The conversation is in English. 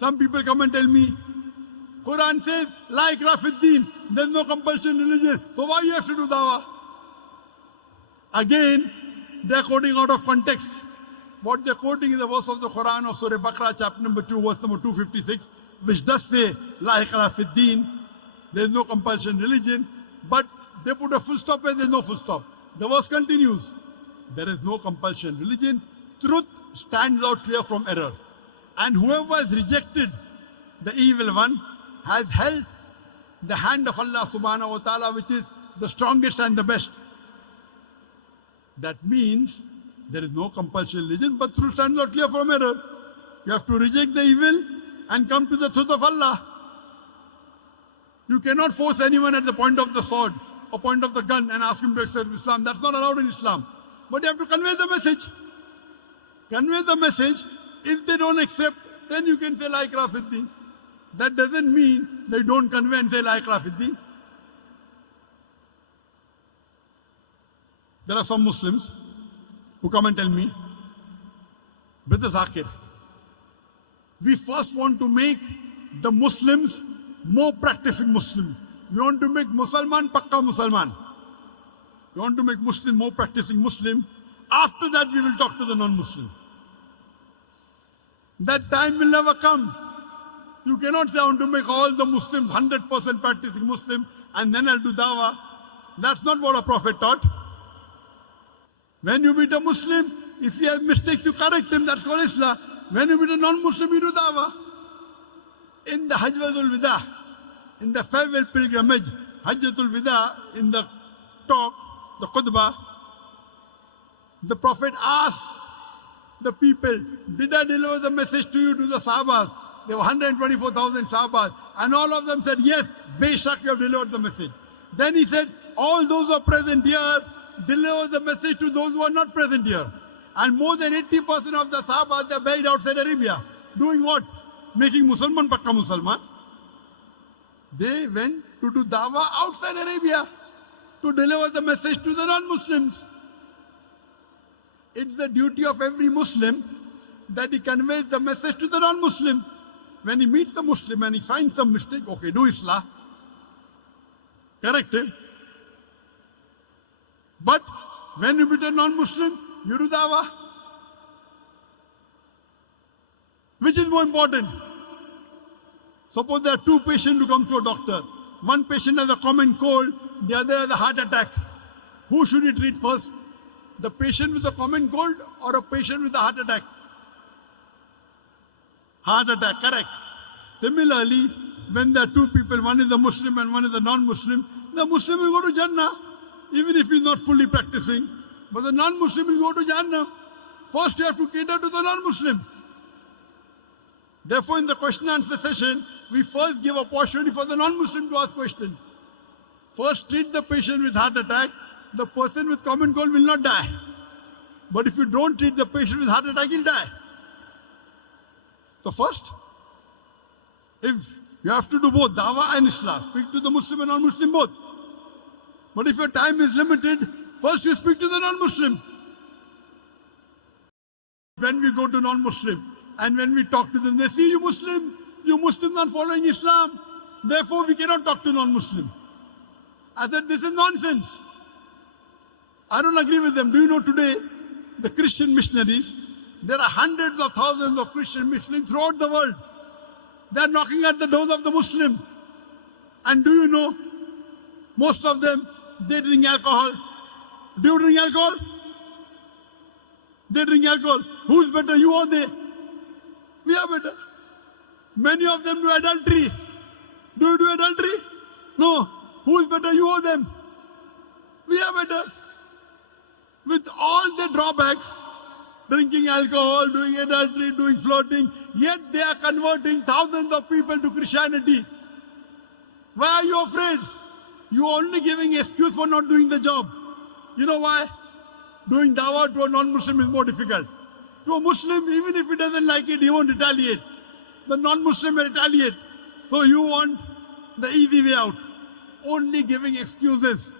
Some people come and tell me, Quran says, La ikrah fid din, there's no compulsion in religion, so why you have to do dawah? Again, they're quoting out of context. What they're quoting is a verse of the Quran of Surah Baqarah, chapter number 2, verse number 256, which does say, La ikrah fid din, there's no compulsion in religion, but they put a full stop where there's no full stop. The verse continues, there is no compulsion in religion, truth stands out clear from error. And whoever has rejected the evil one has held the hand of Allah subhanahu wa ta'ala, which is the strongest and the best. That means there is no compulsion in religion, but truth stands out clear from error. You have to reject the evil and come to the truth of Allah. You cannot force anyone at the point of the sword or point of the gun and ask him to accept Islam. That's not allowed in Islam. But you have to convey the message. Convey the message. If they don't accept, then you can say La ikrah fid din. That doesn't mean they don't convey and say La ikrah fid din. There are some Muslims who come and tell me, Brother Zakir, we first want to make the Muslims more practicing Muslims. We want to make Musalman Pakka Musalman. We want to make Muslim more practicing Muslim. After that, we will talk to the non-Muslim. That time will never come. You cannot say I want to make all the Muslims 100% practicing Muslim and then I'll do dawah. That's not what a prophet taught. When you meet a Muslim, if he has mistakes, you correct him. That's called Islam. When you meet a non-Muslim, you do dawah. In the Hajjatul Wida, in the farewell pilgrimage, Hajjatul Wida, in the talk, the khutbah, the Prophet asked the people, did I deliver the message to you, to the Sahabas? There were 124,000 Sahabas. And all of them said, yes, Beshak, you have delivered the message. Then he said, all those who are present here, deliver the message to those who are not present here. And more than 80% of the Sahabas, they are buried outside Arabia. Doing what? Making Musalman Pakka Musalman. They went to do dawah outside Arabia to deliver the message to the non-Muslims. It's the duty of every Muslim that he conveys the message to the non-Muslim. When he meets the Muslim and he finds some mistake, okay, do Islah. Correct him. But when you meet a non-Muslim, you do dawah. Which is more important? Suppose there are two patients who come to a doctor. One patient has a common cold, the other has a heart attack. Who should he treat first? The patient with a common cold or a patient with a heart attack? Heart attack, correct. Similarly, when there are two people, one is a Muslim and one is a non-Muslim, the Muslim will go to Jannah, even if he's not fully practicing. But the non-Muslim will go to Jannah. First you have to cater to the non-Muslim. Therefore, in the question and answer session, we first give opportunity for the non-Muslim to ask questions. First treat the patient with heart attack. The person with common cold will not die. But if you don't treat the patient with heart attack, he'll die. So first, if you have to do both dawah and islah, speak to the Muslim and non-Muslim both. But if your time is limited, first you speak to the non-Muslim. When we go to non-Muslim and when we talk to them, they see you Muslims are following Islam. Therefore, we cannot talk to non-Muslim. I said, this is nonsense. I don't agree with them. Do you know today, the Christian missionaries, there are hundreds of thousands of Christian Muslims throughout the world. They are knocking at the doors of the Muslim. And do you know, most of them, they drink alcohol. Do you drink alcohol? They drink alcohol. Who's better, you or they? We are better. Many of them do adultery. Do you do adultery? No. Who's better, you or them? We are better. With all the drawbacks, drinking alcohol, doing adultery, doing flirting, yet they are converting thousands of people to Christianity. Why are you afraid? You are only giving excuse for not doing the job. You know why? Doing dawah to a non-Muslim is more difficult. To a Muslim, even if he doesn't like it, he won't retaliate. The non-Muslim will retaliate. So you want the easy way out. Only giving excuses.